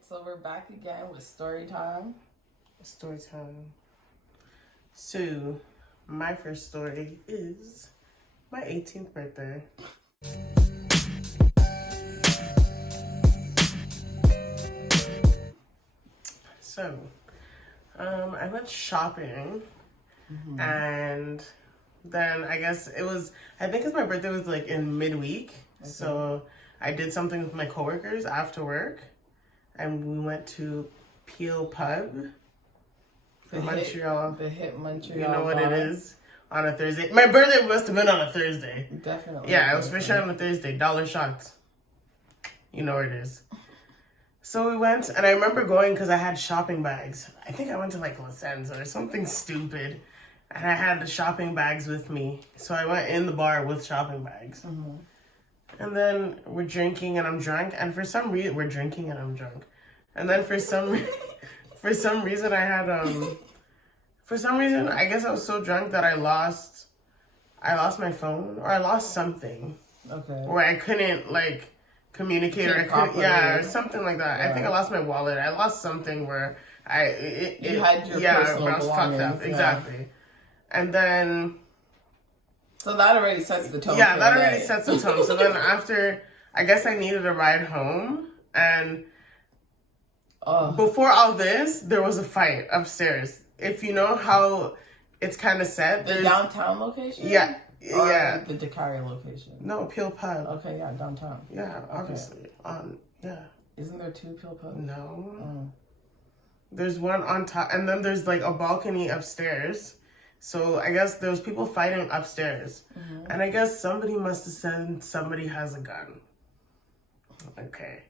So we're back again with Storytime. Storytime. So, my first story is my 18th birthday. So, I went shopping, and then I guess I think it's my birthday was like in midweek, so I did something with my coworkers after work, and we went to Peel Pub for Montreal. The hit Montreal. You know what it is? On a Thursday. My birthday must have been on a Thursday. Definitely. Yeah, it was for sure on a Thursday. Dollar shots. You know where it is. So we went, and I remember going because I had shopping bags. I think I went to like La Senza or something stupid. And I had the shopping bags with me. So I went in the bar with shopping bags. And then we're drinking and I'm drunk. And for some reason, we're drinking and I'm drunk. And then for some reason, I had, for some reason, I guess I was so drunk that I lost my phone or I lost something. Okay. Where I couldn't, like, communicate or I couldn't, or something like that. Yeah. I think I lost my wallet. I lost something where you had your personal belongings. Fucked up. Exactly. And then... So that already sets the tone. Yeah, that already sets the tone. So then after, I guess I needed a ride home. And before all this, there was a fight upstairs. If you know how it's kind of set. The downtown location? Yeah. Or yeah. The Dakari location? No, Peel Pub. Okay, yeah, downtown. Yeah, obviously. Yeah. Isn't there two Peel Pubs? No. Oh. There's one on top, and then there's like a balcony upstairs. So I guess there was people fighting upstairs. And I guess somebody must have said somebody has a gun. Okay.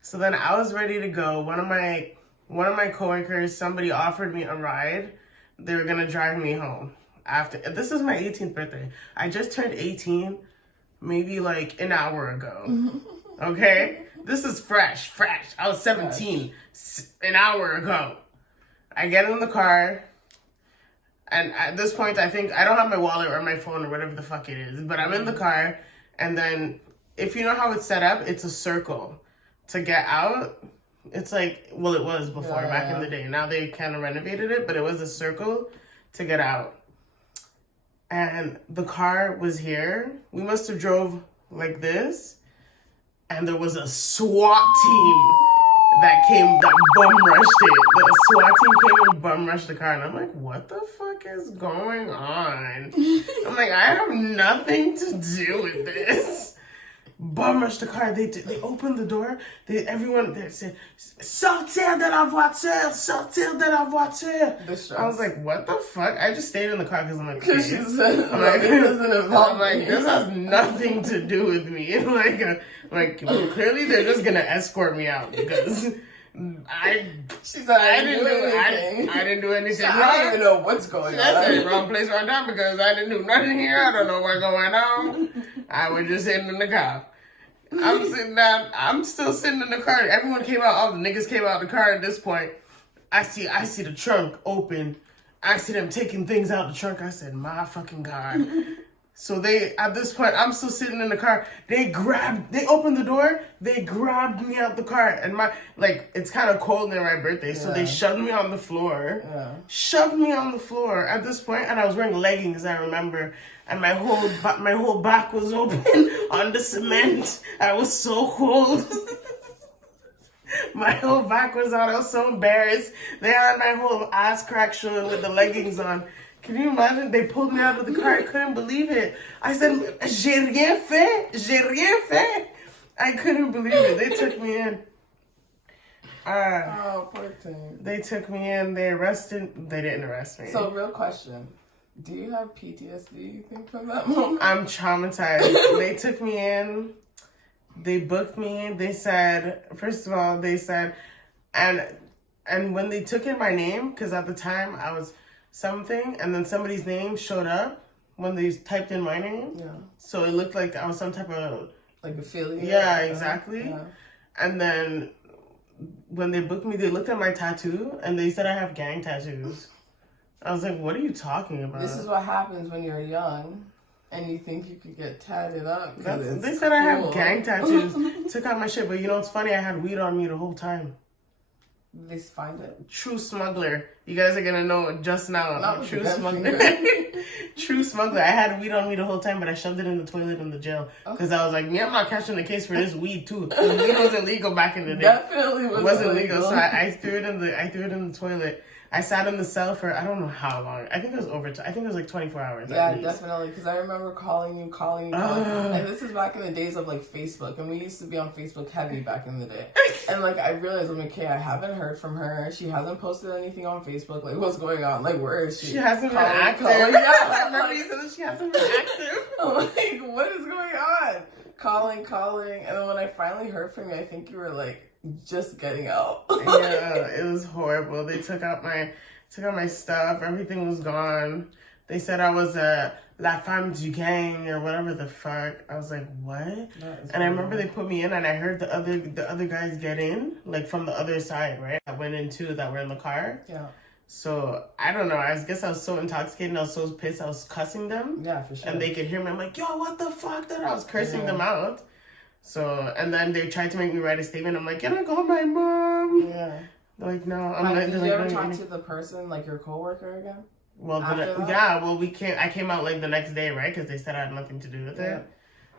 So then I was ready to go. One of my coworkers, somebody offered me a ride. They were gonna drive me home. This is my 18th birthday. I just turned 18 maybe like an hour ago. Okay? This is fresh. I was 17 an hour ago. I get in the car, and at this point I think I don't have my wallet or my phone or whatever the fuck it is, but I'm in the car, and then if you know how it's set up, it's a circle. To get out, it's like, well, it was before, back in the day. Now they kind of renovated it, but it was a circle to get out. And the car was here. We must have drove like this. And there was a SWAT team that bum rushed it. The SWAT team came and bum rushed the car. And I'm like, what the fuck is going on? I'm like, I have nothing to do with this. Bum rushed the car. They opened the door. Everyone said, sortir de la voiture, sortir de la voiture. I was like, what the fuck? I just stayed in the car because I'm like, okay. I'm like, this has nothing to do with me. Well, clearly they're just gonna escort me out because I didn't do anything. I don't even know what's going on. That's the wrong place right now because I didn't do nothing here. I don't know what's going on. I was just sitting in the car. I'm sitting down. I'm still sitting in the car. Everyone came out. All the niggas came out of the car at this point. I see the trunk open. I see them taking things out the trunk. I said, my fucking God. So at this point, I'm still sitting in the car. They opened the door. They grabbed me out the car. And it's kind of cold near my birthday. So they shoved me on the floor. Yeah. Shoved me on the floor at this point. And I was wearing leggings, I remember. And my whole back was open on the cement. I was so cold. My whole back was out. I was so embarrassed. They had my whole ass crack showing with the leggings on. Can you imagine? They pulled me out of the car. I couldn't believe it. I said, j'ai rien fait. I couldn't believe it. They took me in. Oh, poor thing. They took me in. They didn't arrest me. So, real question. Do you have PTSD, you think, from that moment? I'm traumatized. They took me in. They booked me. They said, first of all, and when they took in my name, because at the time I was something, and then somebody's name showed up when they typed in my name. Yeah. So it looked like I was some type of... Like affiliate? Yeah, exactly. Yeah. And then when they booked me, they looked at my tattoo, and they said I have gang tattoos. I was like, what are you talking about? This is what happens when you're young And you think you could get tatted up? They said I have gang tattoos. Took out my shit, but you know what's funny? I had weed on me the whole time. Did they find it? True smuggler. You guys are gonna know just now. Not True smuggler. True smuggler. I had weed on me the whole time, but I shoved it in the toilet in the jail because I was like, I'm not catching the case for this weed too. Weed wasn't legal back in the day. Definitely wasn't legal. So I threw it in the toilet. I sat in the cell for I don't know how long. I think it was I think it was like 24 hours. Yeah, definitely. Because I remember calling you. And this is back in the days of like Facebook, and we used to be on Facebook heavy back in the day. And like I realized, I'm like, okay, I haven't heard from her. She hasn't posted anything on Facebook. Like, what's going on? Like, where is she? She hasn't been active. Yeah, I remember you said that she hasn't been active. I'm like, what is going on? Calling, and then when I finally heard from you, I think you were like just getting out. Yeah, it was horrible. They took out my stuff. Everything was gone. They said I was a La Femme du Gang or whatever the fuck. I was like, what? And I remember they put me in, and I heard the other guys get in, like from the other side, right? I went in too, that were in the car. Yeah. So I don't know. I guess I was so intoxicated. I was so pissed. I was cussing them. Yeah, for sure. And they could hear me. I'm like, yo, what the fuck? That I was cursing them out. So, and then they tried to make me write a statement. I'm like, can I call my mom? Yeah. They're like, no. Did you ever talk to the person, like your coworker again? Well, I came out like the next day, right? Because they said I had nothing to do with it.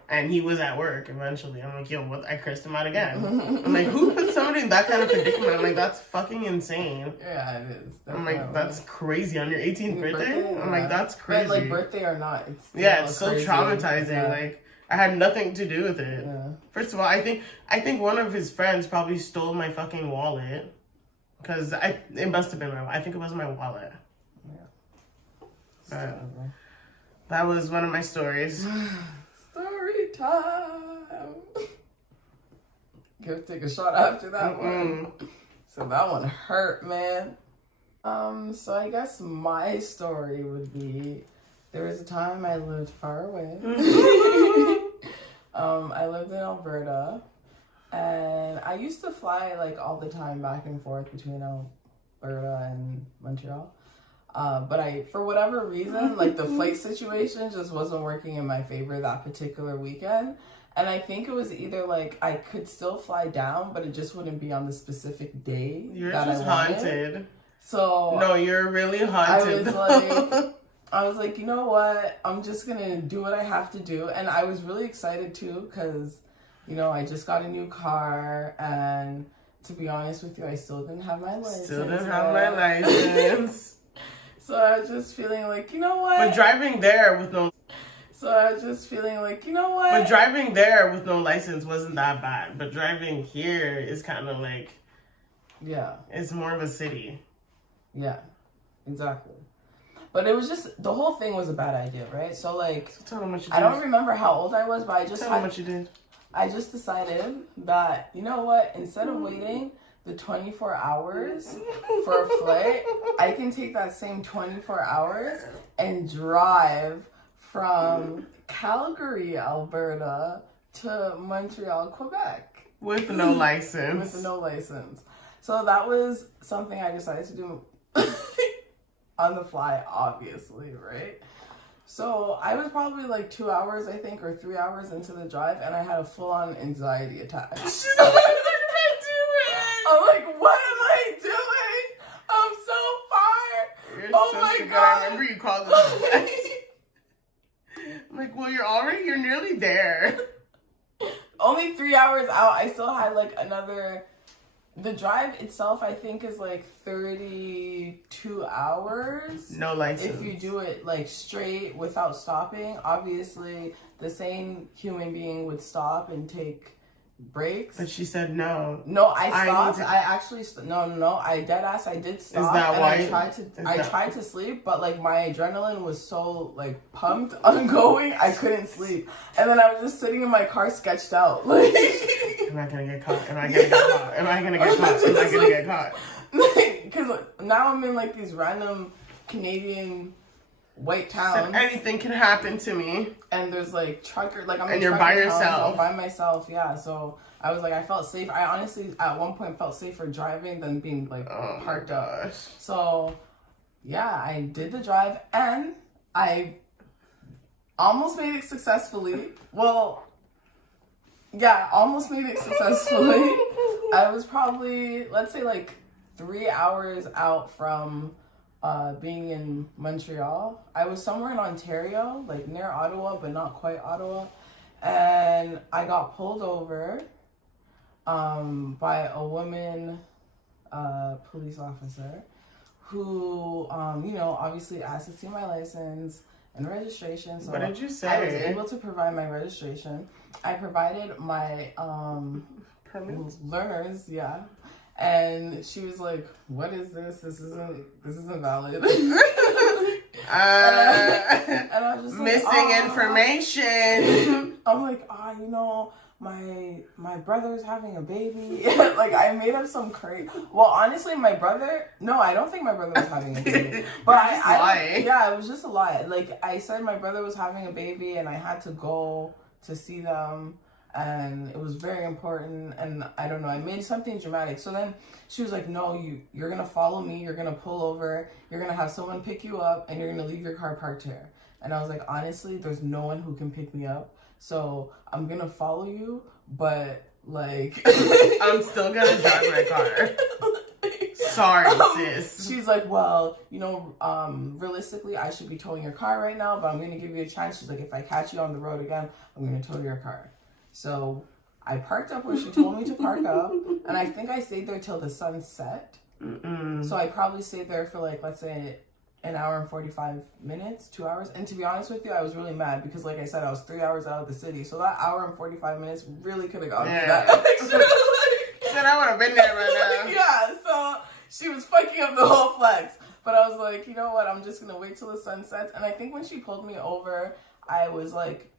And he was at work eventually. I'm like, yo, what? I cursed him out again. I'm like, who put somebody in that kind of predicament? I'm like, that's fucking insane. Yeah, it is. Definitely. I'm like, that's crazy. On your 18th birthday? I'm like, that's crazy. But like birthday or not, it's it's so traumatizing. Yeah. Like, I had nothing to do with it. Yeah. First of all, I think one of his friends probably stole my fucking wallet. Because it must have been I think it was my wallet. Yeah. That was one of my stories. Story time. You have to take a shot after that one. So that one hurt, man. So I guess my story would be, there was a time I lived far away. I lived in Alberta, and I used to fly like all the time back and forth between Alberta and Montreal. But for whatever reason, like the flight situation just wasn't working in my favor that particular weekend. And I think it was either like I could still fly down, but it just wouldn't be on the specific day. You're just haunted. So no, you're really haunted. I was like, you know what? I'm just gonna do what I have to do. And I was really excited too, because, you know, I just got a new car, and to be honest with you, I still didn't have my license. So I was just feeling like, you know what? But driving there with no... So I was just feeling like, you know what? But driving there with no license wasn't that bad. But driving here is kind of like... Yeah. It's more of a city. Yeah, exactly. But it was just, the whole thing was a bad idea, right? So like, tell them what you did. I don't remember how old I was, but I just... Tell them what you did. I just decided that, you know what? Instead of waiting the 24 hours for a flight, I can take that same 24 hours and drive from Calgary, Alberta to Montreal, Quebec. With no license. With no license. So that was something I decided to do on the fly, obviously, right? So I was probably like 2 hours, I think, or 3 hours into the drive, and I had a full-on anxiety attack. I'm like, what am I doing? I'm so far. You're so my God. I remember you called us. I'm like, well, you're nearly there. Only 3 hours out, I still had like another... The drive itself, I think, is like 32 hours. No license. If you do it like straight without stopping. Obviously, the sane human being would stop and take breaks. But she said no. No, I stopped. I actually no. I dead ass. I did stop. Is that and why? I tried to sleep, but like my adrenaline was so like pumped ongoing, I couldn't sleep. And then I was just sitting in my car, sketched out. Like, am I gonna get caught? Am I gonna get caught? Am I gonna get caught? Am I gonna get caught? Because now I'm in like these random Canadian white towns. So anything can happen to me. And there's like trucker, like I'm and you're by yourself. I'm by myself, yeah. So I was like, I felt safe. I honestly at one point felt safer driving than being like parked up. So yeah, I did the drive, and I almost made it successfully. Well, yeah, almost made it successfully. I was probably, let's say, like 3 hours out from being in Montreal. I was somewhere in Ontario, like near Ottawa, but not quite Ottawa. And I got pulled over by a woman police officer who, obviously asked to see my license and registration. So what did you say? I was able to provide my registration. I provided my permits, learners, yeah. And she was like, "What is this? This isn't valid." And I was just like, missing information. I'm like, my brother's having a baby. Like, I made up some crazy. Well, honestly, I don't think my brother was having a baby. But yeah, it was just a lie. Like, I said my brother was having a baby, and I had to go to see them. And it was very important, and I don't know, I made something dramatic. So then she was like, "No, you're gonna follow me, you're gonna pull over, you're gonna have someone pick you up, and you're gonna leave your car parked here." And I was like, honestly, there's no one who can pick me up, so I'm gonna follow you, but like I'm still gonna drive my car. Sorry, sis. She's like, "Well, realistically, I should be towing your car right now, but I'm gonna give you a chance." She's like, "If I catch you on the road again, I'm gonna tow your car." So I parked up where she told me to park up, and I think I stayed there till the sun set. So I probably stayed there for like, let's say, an hour and 45 minutes, 2 hours. And to be honest with you, I was really mad because, like I said, I was 3 hours out of the city. So that hour and 45 minutes really could have gotten me that extra. Then I would have been there right now. Yeah, so she was fucking up the whole flex. But I was like, you know what? I'm just going to wait till the sun sets. And I think when she pulled me over, I was like,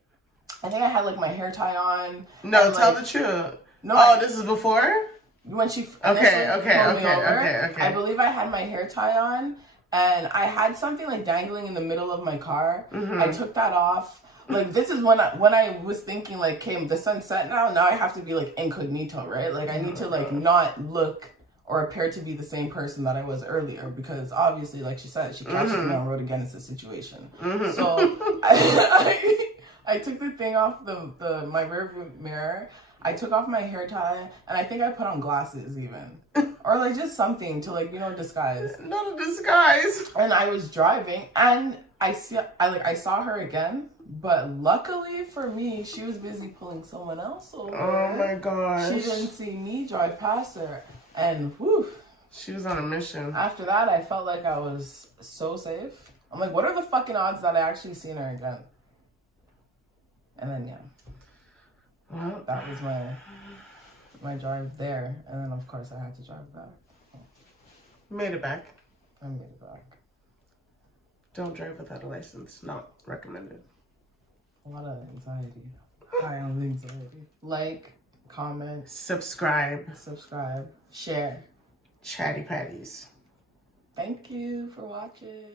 I think I had like my hair tie on. No, tell the truth. No. This is before? When she okay. I believe I had my hair tie on, and I had something like dangling in the middle of my car. I took that off. Like, this is when I was thinking, like, okay, the sun's set now I have to be like incognito, right? Like, I need to like not look or appear to be the same person that I was earlier, because obviously, like she said, she catches me on the road again, it's a situation. So I took the thing off my rear view mirror. I took off my hair tie, and I think I put on glasses even. Or like just something to like, disguise. Not a disguise. And I was driving, and I saw her again, but luckily for me, she was busy pulling someone else over. Oh my gosh. She didn't see me drive past her, and whew. She was on a mission. After that, I felt like I was so safe. I'm like, what are the fucking odds that I actually seen her again? And then, yeah. Well, that was my drive there. And then, of course, I had to drive back. Made it back. I made it back. Don't drive without a license. Not recommended. A lot of anxiety. High on anxiety. Like, comment. Subscribe. Share. ChattyPatties. Thank you for watching.